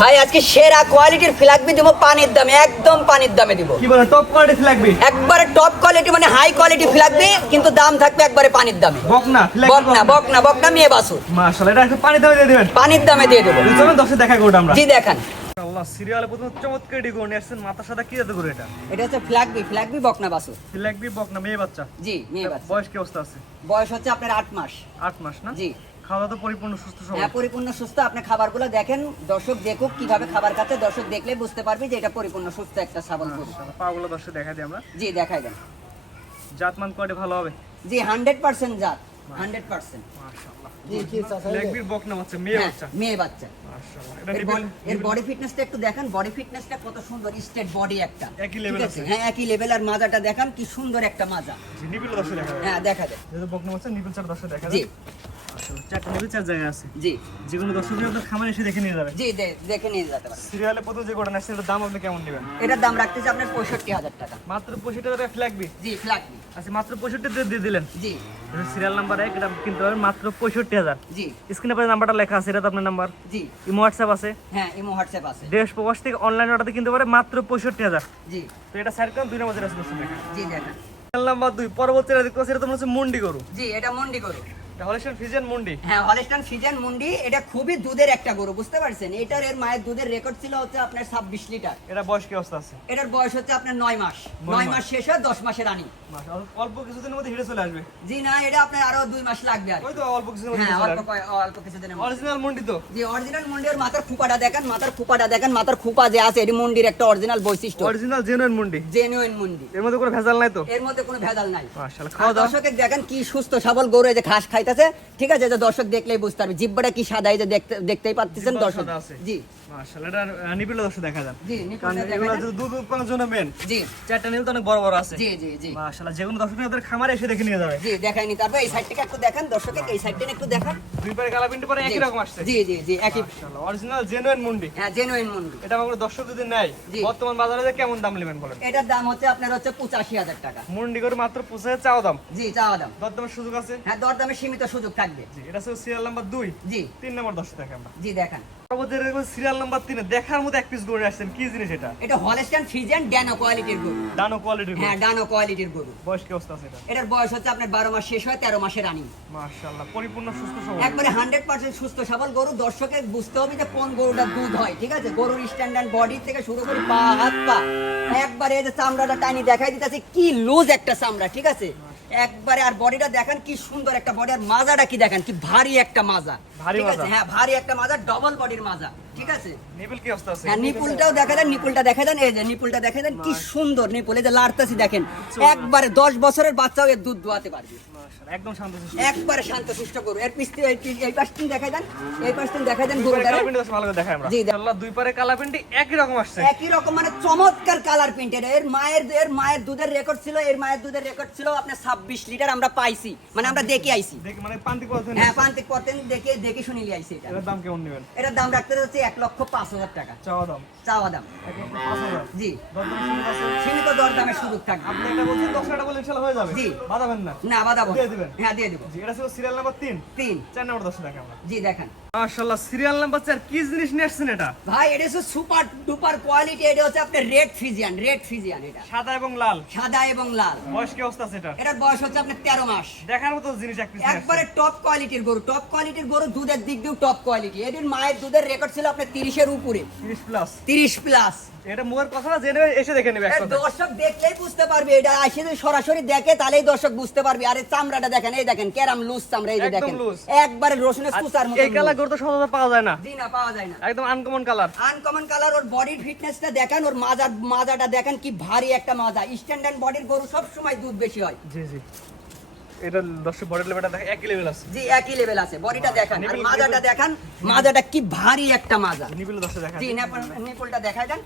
ভাই আজকে সেরা কোয়ালিটির ফ্ল্যাগবি দিব পানির দামে একদম পানির দামে দিব। কি বলেন টপ কোয়ালিটি লাগবে একবারে টপ কোয়ালিটি মানে হাই কোয়ালিটি ফ্ল্যাগবি কিন্তু দাম থাকবে একবারে পানির দামে। বকনা বকনা বকনা। বকনা মেয়ে বাসুর। মাশাআল্লাহ এটা একটু পানি দামে দিয়ে দিবেন। পানির দামে দিয়ে দেবো। চলুন দশে দেখা করব আমরা। জি দেখান। আল্লাহ সিরিয়ালে প্রথম চমৎকার ডিগো নিয়ে আসছেন। মাথা সাদা কি জাতে করে এটা? এটা হচ্ছে ফ্ল্যাগবি ফ্ল্যাগবি বকনা বাসুর। লাগবে বকনা মেয়ে বাচ্চা। জি মেয়ে বাসুর বয়স কি অবস্থা আছে? বয়স হচ্ছে আপনার আট মাস। আট মাস না? জি। খাওয়া তো পরিপূর্ণ সুস্থ হ্যাঁ পরিপূর্ণ সুস্থ। আপনি খাবারগুলো দেখেন দর্শক দেখুক কীভাবে খাবার খাচ্ছে দর্শক দেখলে বুঝতে পারবে যে এটা পরিপূর্ণ সুস্থ একটা সাবল গরু। মাশাআল্লাহ, পাগুলো দশে দেখা দিই আমরা। জি দেখাই দেন। জাতমান কোয়ালিটি ভালো হবে? জি হান্ড্রেড পার্সেন্ট জাত হান্ড্রেড পার্সেন্ট। মাশাআল্লাহ। জি লাগবে বকনা বাচ্চা মেয়ে হ্যাঁ, বাচ্চা। মেয়ে বাচ্চা। মাশাআল্লাহ এটা এর বডি- ফিটনেসটা একটু দেখেন বডি ফিটনেসটা কত সুন্দর স্টেট বডি একটা। একই ঠিক আছে। হ্যাঁ একই লেভেল আর মাজাটা দেখান কি সুন্দর একটা মাজা। নিবিল দশে দেখা যায় হ্যাঁ দেখা যায় বকনা বাচ্চা নিবিল দেখা জি। যায় চারটা নিবিল চার জায়গায় আছে। জি। যে দর্শক আপনার খামারে এসে দেখে নিয়ে যাবে। জি দেখে নিয়ে যেতে পারেন সিরিয়ালে প্রথম যে গোটা আসছে এটার দাম আপনি কেমন নেবেন? এটার দাম রাখতেছে আপনার পঁয়ষট্টি হাজার টাকা। মাত্র পঁয়ষট্টি জি আচ্ছা মাত্র পঁয়ষট্টি দিয়ে দিলেন? জি। সিরিয়াল নাম্বার এক এটা কিনতে পারবেন মাত্র পঁয়ষট্টি হাজার। জি। স্ক্রিনে পরে নাম্বারটা লেখা আছে এটা তো আপনার নাম্বার জি। ইমো হোয়াটসঅ্যাপ আছে। হ্যাঁ ইমো হোয়াটসঅ্যাপ আছে। দেশ প্রবাস থেকে অনলাইন অর্ডার কিনতে পারে মাত্র পঁয়ষট্টি হাজার। জি। তো এটা করেন দুই নম্বর আছে জি দেখেন। নাম্বার দুই পরবর্তী যেটা দেখতে পাচ্ছি এটা তো হচ্ছে মুন্ডি গরু। জি এটা মন্ডি গরু। ফিজিয়ান মুন্ডি। হ্যাঁ হলেস্টান ফিজেন মুন্ডি। এটা খুবই দুধের একটা গরু বুঝতে পারছেন? এটার এর মায়ের দুধের রেকর্ড ছিল হচ্ছে আপনার ছাব্বিশ লিটার। এটা বয়স কি অবস্থা আছে? এটার বয়স হচ্ছে আপনার নয় মাস। নয় নয় মাস। মাস শেষ হয় দশ মাসের রানি। অল্প কিছুদিনের মধ্যে হিটে চলে আসবে। জি না এটা আপনার আরও দুই মাস লাগবে আর ওই তো অল্প কিছুদিনের মধ্যে হ্যাঁ অল্প অল্প কিছুদিনের মধ্যে। অরিজিনাল মুন্ডি তো। জি অরিজিনাল মুন্ডির মাথার খুপাটা দেখেন মাথার খুপাটা দেখেন মাথার খুপা যে আছে এটি মুন্ডির একটা অরিজিনাল বৈশিষ্ট্য। অরিজিনাল জেনুইন মুন্ডি। জেনুইন মুন্ডি। এর মধ্যে কোনো ভেজাল নাই তো? এর মধ্যে কোনো ভেজাল নাই। মাশাআল্লাহ খাওয়া দাওয়া? দর্শকের দেখেন কি সুস্থ সবল গরু এই যে ঘাস খাইতেছে ঠিক আছে যে দর্শক দেখলেই বুঝতে পারবে। জিব্বাটা কি সাদা এই যে দেখতে দেখতেই পারতেছেন দর্শক। জি। মাশাআল্লাহ এটা নিবিল দর্শক দেখা যান। জি এগুলো দেখাই দুধ উৎপাদনের জন্য মেন জি। চারটা নীল তো অনেক বড় বড় আছে। জি জি জি। মাশাআল্লাহ যে কোনো দর্শক আপনাদের খামারে এসে দেখে নিয়ে যাবে। জি দেখাইনি তারপর এই সাইডটাকে একটু দেখান দর্শকের এই সাইডটা একটু দেখান। দুই পারে কালা পিন্টু পরে একই রকম আসছে। জি জি জি একই। মাশাআল্লাহ অরিজিনাল জেনুইন মুন্ডি। হ্যাঁ জেনুইন মুন্ডি। এটা আমার দর্শক যদি নেয় বর্তমান বাজারে কেমন দাম নেবেন বলেন? এটার দাম হচ্ছে আপনার হচ্ছে পঁচাশি হাজার টাকা। মুন্ডি করে মাত্র পুষে চাও দাম। জি চাওয়া দাম। দরদামের সুযোগ আছে? হ্যাঁ দরদামে সীমিত সুযোগ থাকবে। জি এটা হচ্ছে সিরিয়াল নাম্বার দুই। জি। তিন নম্বর দর্শক দেখে আমরা। জি দেখান। সিরিয়াল নাম্বার তিনে দেখার মতো এক পিস করে আসছেন। কি জিনিস এটা? এটা হলেস্টান ফিজিয়ান ড্যানো কোয়ালিটির গরু। ডানো কোয়ালিটির হ্যাঁ ডানো কোয়ালিটির গরু। বয়স কি অবস্থা আছে এটা এটার বয়স হচ্ছে আপনার বারো মাস শেষ হয় তেরো মাসের রানিং। মাশাআল্লাহ পরিপূর্ণ সুস্থ সবল। একবারে হান্ড্রেড পার্সেন্ট সুস্থ সবল গরু দর্শকের বুঝতে হবে যে কোন গরুটা দুধ হয় ঠিক আছে? গরুর স্ট্যান্ডার্ড বডি থেকে শুরু করে পা হাত পা। একবারে এই যে চামড়াটা টানি দেখাই দিতেছে কি লুজ একটা চামড়া ঠিক আছে? একবারে আর বডিটা দেখেন কি সুন্দর একটা বডি আর মাজাটা কি দেখেন কি ভারী একটা মাজা। ভারী ঠিক মাজা। হ্যাঁ ভারী একটা মাজা ডবল বডির মাজা ঠিক আছে? নিবিল কি অবস্থা আছে? হ্যাঁ নিপুলটাও দেখা দেন নিপুলটা দেখা দেন এই যে নিপুলটা দেখা দেন কি সুন্দর নিপুল এই যে লাড়তাছি দেখেন। একবারে দশ বছরের বাচ্চাও এর দুধ দোয়াতে পারবে। একদম শান্ত একবারে শান্ত সুষ্ঠ গরু এর পিছতে এই পাশটিন দেখাই দেন এই পাশটিন দেখাই দেন গরুটা কালা পিন্টু ভালো করে দেখাই আমরা। জি, আল্লাহ দুই পারে কালা পিন্টি একই রকম আসছে। একই রকম মানে চমৎকার কালার প্রিন্টেড এর। মায়ের এর মায়ের দুধের রেকর্ড ছিল এর মায়ের দুধের রেকর্ড ছিল আপনার ছাব্বিশ লিটার আমরা পাইছি। মানে আমরা দেখে আইছি। মানে পান্তি কথা হ্যাঁ প্রান্তিক পথেন দেখে দেখে শুনিলি আইছি এটা। এটার দাম কেমন নেবেন? এটার দাম রাখতে হচ্ছে এক লক্ষ পাঁচ হাজার টাকা। চাওয়া দাম? চাওয়া দাম। এক লক্ষ পাঁচ হাজার? জি। দরদাম সুযোগ আছে? সীমিত দরদামের সুযোগ থাকবে। আপনি এটা বলছেন দশ টাকা বলে ইনশাল্লাহ হয়ে যাবে। জি। বাধাবেন না। না বাদাবো দিয়ে দিবেন। হ্যাঁ দিয়ে দেবো। জি এটা ছিল সিরিয়াল নাম্বার তিন। তিন। চার নম্বর দশ দেখে আমরা জি দেখেন। মাশাআল্লাহ সিরিয়াল নাম্বার চার কি জিনিস নিয়ে আসছেন এটা? ভাই এটা হচ্ছে সুপার ডুপার কোয়ালিটি এটা হচ্ছে আপনার রেড ফিজিয়ান রেড ফিজিয়ান এটা। সাদা এবং লাল। সাদা এবং লাল। বয়স কি অবস্থা আছে এটা এটার বয়স হচ্ছে আপনার তেরো মাস। দেখার মতো জিনিস একবারে টপ কোয়ালিটির গরু টপ কোয়ালিটির গরু দুধের দিক দিয়েও টপ কোয়ালিটি এটির মায়ের দুধের রেকর্ড ছিল আপনার তিরিশের উপরে। তিরিশ প্লাস তিরিশ প্লাস এটা মুখের কথা না জেনে এসে দেখে নেবে দর্শক দেখলেই বুঝতে পারবে এটা আসে যদি সরাসরি দেখে তাহলেই দর্শক বুঝতে পারবে। আরে চামড়াটা দেখেন এই দেখেন কেরাম লুজ চামড়া এই দেখেন। একবারে রসুনের কুচার মতো এই কালার গরু তো সহজে পাওয়া যায় না। জি না পাওয়া যায় না। একদম আনকমন কালার আনকমন কালার ওর বডির ফিটনেসটা দেখেন ওর মাজা মাজাটা দেখেন কি ভারী একটা মাজা। স্ট্যান্ডার্ড বডির গরু সব সময় দুধ বেশি হয়। জি জি। এটা দর্শক বডি লেভেলটা দেখেন একই লেভেল আছে। জি একই লেভেল আছে। বডিটা দেখান। আর মাজাটা দেখান মাজাটা কি ভারী একটা মাজা। নিপুল দর্শক দেখা জি নেপাল- নিপুলটা দেখায় দেন।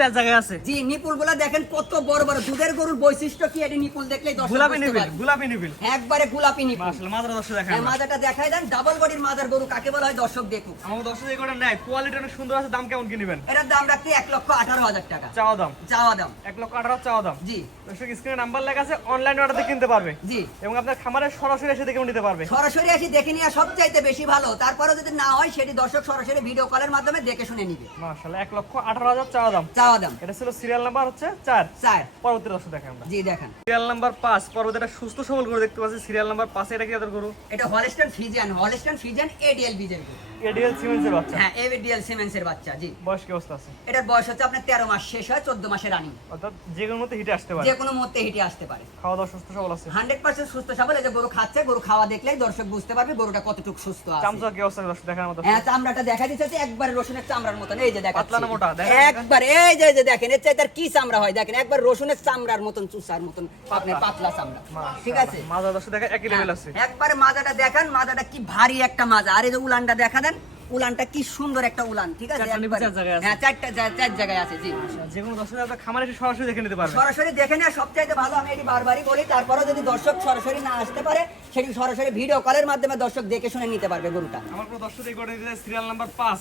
চার জায়গায় আছে। জি নিপুলগুলা দেখেন কত বড় বড়। দুধের গরুর বৈশিষ্ট্য কি এটা নিপুল দেখলেই দর্শক গোলাপি পারবে। গোলাপি নিবিল একবারে গোলাপি নিপুল। মাশাআল্লাহ মাদার দর্শক দেখেন হ্যাঁ মাজাটা দেখাই দেন। ডাবল বডির মাজার গরু কাকে বলা হয়? দর্শক দেখুক। আমার দর্শক এই করে নেয়। কোয়ালিটি অনেক সুন্দর আছে দাম কেমন কি নেবেন? এটার দাম রাখতে এক লক্ষ আঠারো হাজার টাকা। চাওয়া দাম। চাওয়া দাম। এক লক্ষ আঠারো চাওয়া দাম। জি। দর্শক স্ক্রিনে নাম্বার লেখা আছে অনলাইন অর্ডার কিনতে পারবে। জি। এবং আপনার খামারে সরাসরি এসে দেখেও নিতে পারবে। সরাসরি আসি দেখে নেওয়া সবচাইতে বেশি ভালো। তারপরে যদি না হয় সেটি দর্শক সরাসরি ভিডিও কলের মাধ্যমে দেখে শুনে নিবে। মাশাআল্লাহ এক লক্ষ আঠারো হাজার চাওয়া দাম। চাওয়া দাম। এটা ছিল সিরিয়াল নাম্বার হচ্ছে চার। চার। পরবর্তী দর্শক দেখেন আমরা। জি দেখেন। সিরিয়াল নাম্বার পাঁচ পরবর্তী একটা সুস্থ সবল করে দেখতে পাচ্ছি। সিরিয়াল নাম্বার পাঁচে এটা কি আদর করু? এটা Holstein Friesian Holstein Friesian ADL বিজের ADL সিমেন্সের বাচ্চা। হ্যাঁ এডিএল সিমেন্সের বাচ্চা জি। বয়স কি অবস্থা আছে? এটার বয়স হচ্ছে আপনার তেরো মাস শেষ হয় চোদ্দ মাসে রানিং অর্থাৎ যে কোনো মধ্যে হিটে আসতে পারে। যে কোনো মুহূর্তে হিটে আসতে পারে। খাওয়া দাওয়া সুস্থ সবল আছে। হান্ড্রেড পার্সেন্ট সুস্থ সবল এই যে গরু খাচ্ছে গরু খাওয়া দেখলেই দর্শক বুঝতে পারবে গরুটা কতটুকু সুস্থ আছে। চামচা কি অবস্থা দর্শক দেখার মতো? হ্যাঁ চামড়াটা দেখা দিচ্ছে একবার রসুনের চামড়ার মতন এই যে পাতলা না মোটা? একবার এই যে যে দেখেন এর চাইতে আর কি চামড়া হয়? দেখেন একবার রসুনের চামড়ার মতন চুষার মতন আপনার পাতলা চামড়া। ঠিক আছে? মাজাটা দেখেন একই লেভেল আছে। একবার মাজাটা দেখান মাজাটা কি ভারী একটা মাজা। আর এই যে উলানটা দেখা দেন উলানটা কি সুন্দর একটা উলান ঠিক আছে? চারটা চার জায়গায় আছে। হ্যাঁ চারটা চার জায়গায় আছে জি। যে কোনো দর্শক আপনার খামারে এসে সরাসরি দেখে নিতে পারবে। সরাসরি দেখে নেওয়া সবচাইতে ভালো আমি এটি বারবারই বলি তারপরেও যদি দর্শক সরাসরি না আসতে পারে সেটি সরাসরি ভিডিও কলের মাধ্যমে দর্শক দেখে শুনে নিতে পারবে গরুটা। আমার কোনো দর্শক এই করে দিতে সিরিয়াল নাম্বার পাঁচ।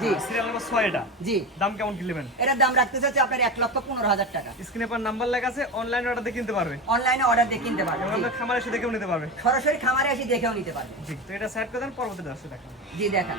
জি। সিরিয়াল নাম্বার ছয় এটা। জি। দাম কেমন কি নেবেন? এটার দাম রাখতে চাচ্ছি আপনার এক লক্ষ পনেরো হাজার টাকা। স্ক্রিনে পর নাম্বার লেখা আছে অনলাইন অর্ডার দিয়ে কিনতে পারবে। অনলাইনে অর্ডার দিয়ে কিনতে পারবে আপনার খামারে এসে দেখেও নিতে পারবে। সরাসরি খামারে এসে দেখেও নিতে পারবে। জি তো এটা সাইড করে দেন পরবর্তী দর্শক দেখেন জি দেখেন।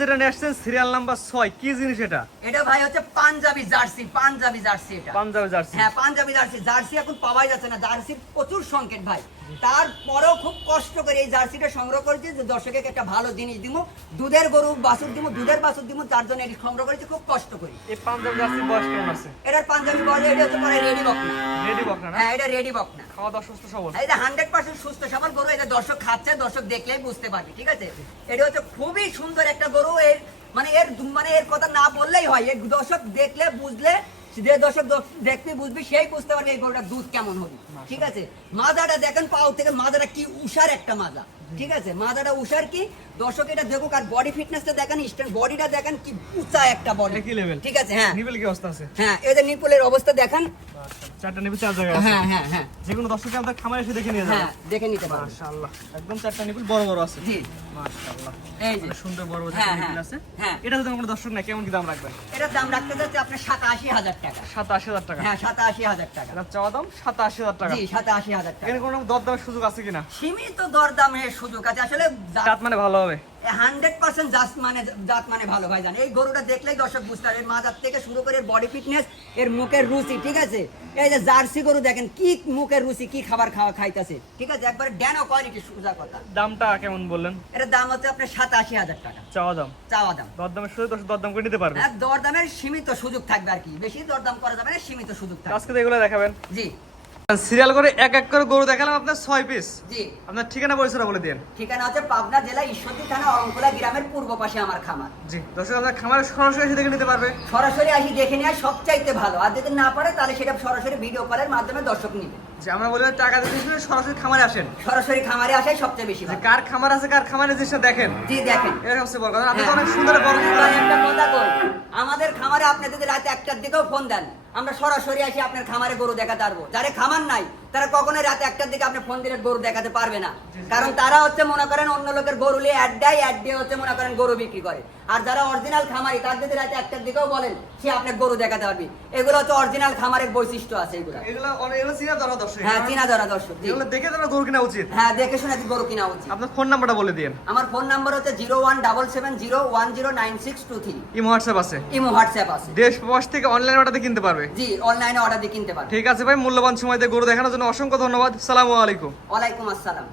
যেটা নিয়ে সিরিয়াল নাম্বার ছয় কি জিনিস এটা? এটা ভাই হচ্ছে পাঞ্জাবি জার্সি পাঞ্জাবি জার্সি এটা। পাঞ্জাবি জার্সি। হ্যাঁ পাঞ্জাবি জার্সি। জার্সি এখন পাওয়াই যাচ্ছে না জার্সির প্রচুর সংকেত ভাই। তারপরেও খুব কষ্ট করে এই জার্সিটা সংগ্রহ করেছি যে দর্শকে একটা ভালো জিনিস দিব দুধের গরু বাছুর দিব দুধের বাছুর দিব তার জন্য এটি সংগ্রহ করেছি খুব কষ্ট করি। এই পাঞ্জাবি জার্সি বয়স কেমন আছে? এটার পাঞ্জাবি বলে এটা হচ্ছে পরে রেডি বক রেডি বকনা হ্যাঁ এটা রেডি বক খাওয়া দাওয়া সুস্থ সবল? এটা হান্ড্রেড পার্সেন্ট সুস্থ সবল গরু এটা দর্শক খাচ্ছে দর্শক দেখলেই বুঝতে পারবে ঠিক আছে? এটা হচ্ছে খুবই সুন্দর একটা গরু এর মানে এর মানে এর কথা না বললেই হয়। এর দর্শক দেখলে বুঝলে যে দশক দেখবি দেখতে বুঝবি সেই বুঝতে পারবে এই গরুটার দুধ কেমন হবে। ঠিক আছে? মাজাটা দেখেন পাও থেকে মাজাটা কি উষার একটা মাজা। ঠিক আছে? মাজাটা উষার কি? দর্শক এটা দেখুক আর বডি ফিটনেসটা দেখেন স্ট্যান্ড বডিটা দেখেন কি উঁচা একটা বডি একই level। ঠিক আছে হ্যাঁ। নিবেল কি অবস্থা আছে? হ্যাঁ এই যে নিপুলের অবস্থা দেখেন। চারটা নিবেল চার জায়গায় আছে। হ্যাঁ হ্যাঁ হ্যাঁ। যে কোনো দর্শক আপনার খামারে এসে দেখে নিয়ে যাবে। হ্যাঁ দেখে নিতে পারবেন। মাশাআল্লাহ। একদম চারটা নিবেল বড় বড় আছে। জি। মাশাআল্লাহ। এই যে। সুন্দর বড় বড় হ্যাঁ, চারটা নিবেল হ্যাঁ, আছে। হ্যাঁ। এটা যদি কোনো দর্শক না কেমন কি দাম রাখবেন? এটার দাম রাখতে যাচ্ছে আপনার সাতাশি হাজার টাকা। সাতাশি হাজার টাকা। হ্যাঁ সাতাশি হাজার টাকা। এটা চাওয়া দাম সাতাশি হাজার টাকা। জি সাতাশি হাজার টাকা। এখানে কোনো দর দামের সুযোগ আছে কিনা? সীমিত দরদামের সুযোগ আছে। আসলে জাত মানে ভালো হবে। হান্ড্রেড পার্সেন্ট জাত মানে জাত মানে ভালো ভাই জান। এই গরুটা দেখলেই দর্শক বুঝতে মাজার থেকে শুরু করে বডি ফিটনেস এর মুখের রুচি ঠিক আছে? এই যে জার্সি গরু দেখেন কি মুখের রুচি কি খাবার খাওয়া খাইতেছে ঠিক আছে? একবার ড্যানো কোয়ালিটি সোজা কথা। দামটা কেমন বললেন? এটার দাম হচ্ছে আপনার সাতাশি হাজার টাকা। চাওয়া দাম? চাওয়া দাম। দর দামের সুযোগ দরদাম করে নিতে পারবে। হ্যাঁ, দরদামের সীমিত সুযোগ থাকবে আর কি। বেশি দরদাম করা যাবে না সীমিত সুযোগ থাকবে। আজকে তো এগুলো দেখাবেন। জি। সিরিয়াল করে এক এক করে গরু দেখালাম আপনার ছয় পিস জি। আপনার ঠিকানা পরিচয়টা বলে দিন ঠিকানা হচ্ছে পাবনা জেলা ঈশ্বরদী থানা অরঙ্কুলা গ্রামের পূর্ব পাশে আমার খামার। জি দর্শক আপনার খামারে সরাসরি এসে দেখে নিতে পারবে। সরাসরি আসি দেখে নেওয়া সবচাইতে ভালো। আর যদি না পারে তাহলে সেটা সরাসরি ভিডিও কলের মাধ্যমে দর্শক নিবে। যে আমরা বলি টাকা দিতে শুনে সরাসরি খামারে আসেন। সরাসরি খামারে আসাই সবচেয়ে বেশি ভালো। কার খামার আছে কার খামারে জিনিসটা দেখেন। জি দেখেন। এটা সবচেয়ে বড় কথা। আপনি তো হ্যাঁ। অনেক সুন্দর বড় একটা কথা কই। আমাদের খামারে আপনি যদি রাতে একটার দিকেও ফোন দেন আমরা সরাসরি আসি আপনার খামারে গরু দেখাতে পারব যারে খামার নাই তারা কখনোই রাতে একটার দিকে আপনি ফোন দিলে গরু দেখাতে পারবে না। কারণ তারা হচ্ছে মনে করেন অন্য লোকের গরু নিয়ে অ্যাড দেয় অ্যাড দিয়ে হচ্ছে মনে করেন গরু বিক্রি করে। আর যারা অরিজিনাল খামারি তার যদি রাতে একটার দিকেও বলেন সে আপনার গরু দেখাতে পারবে। এগুলো হচ্ছে অরিজিনাল খামারের বৈশিষ্ট্য আছে এগুলো। এগুলো চিনা ধরা দর্শক হ্যাঁ চিনা ধরা দর্শক এগুলো দেখে তারা গরু কিনা উচিত। হ্যাঁ দেখে শুনে গরু কিনা উচিত। আপনার ফোন নাম্বারটা বলে দিন আমার ফোন নাম্বার হচ্ছে zero one double seven zero one zero nine six two three. Imo WhatsApp আছে। ইমো হোয়াটসঅ্যাপ আছে। দেশ প্রবাস থেকে অনলাইন অর্ডার দিয়ে কিনতে পারবে। জি অনলাইনে অর্ডার দিয়ে কিনতে পারবে। ঠিক আছে ভাই মূল্যবান সময় দিয়ে গরু দেখানোর জন্য অসংখ্য ধন্যবাদ। সালামু আলাইকুম। ওয়ালাইকুম আসসালাম।